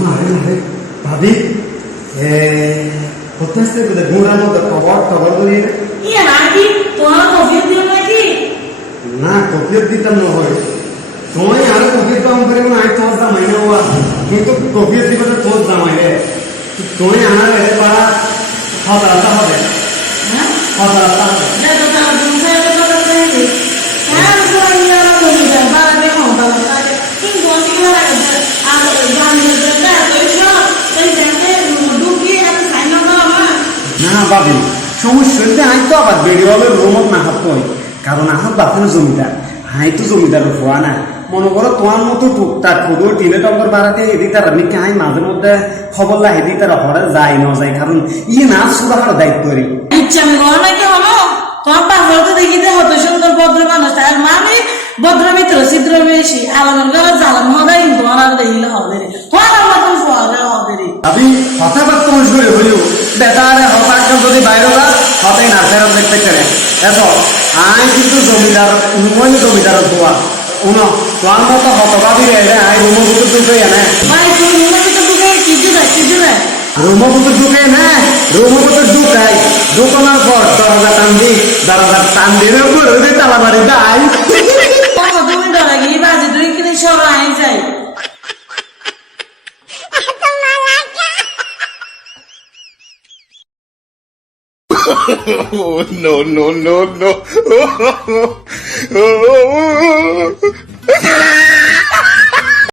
মারে ভাবি হতেছে বলে গুড়ার মধ্যে খবর করি ইয়ে নাকি তোমার কফিও দিও নাকি না কফিও দিতাম না হয় তোমায় আর কফি কাম করে না আই তোর জামাই না হওয়া কিন্তু কফিও দিবে তো তোর জামাই রে তোমায় আনার এর পাড়া হতাশা হবে হ্যাঁ হতাশা হবে দেখো তার দুধে কথা বলতে হ্যাঁ তোমার ইয়ার বলি যা বাড়াবে হতা লাগে কিন্তু আমি লাগে আর জানি না তো সব সেই দেখে ডুবি এত সাইন না আমার না ভাবি সমস্যা আই তো আবার বেরিওয়ালের রুমত না হাত কই কারণ আমার বাপের জমিদার হাই তো জমিদার হওয়া না মনে করো তোমার মতো টুকটাক খুদো টিনে টঙ্কর বাড়াতে এদি তার নাকি হাই মাঝে মধ্যে খবর লা হেদি তারা হরে যায় না যায় কারণ ইয়ে না সুরাহার দায়িত্ব রে ইচ্ছা আমি ঘর নাকি হলো তোমার পাগল তো দেখিতে হতো সুন্দর ভদ্র মানুষ আর মানে ভদ্র মিত্র ছিদ্র বেশি আলামের ঘরে জালাম হদাই তোমার আর দেখিলে হবে রে তোমার মতন ফলে হবে রে আমি কথাবার্তা করে হইও বেটারে হঠাৎ যদি বাইরে যা হতে না ফেরত দেখতে পারে এত আই কিন্তু জমিদার উন্নয়ন জমিদার হওয়া উনো তোমার মতো হতভাবী রে আই রুমো ভিতর ঢুকে এনে ভাই তুই মনে তো ঢুকে কি দিবে রুমো ভিতর ঢুকে না রুমো ভিতর ঢুকাই ঢুকানোর পর দরজা টান দিয়ে উপরে তালা মারি দাই তুমি ডরে গিয়ে বাজি দুই কিনে সব আই যাই Oh, no, no, no, no.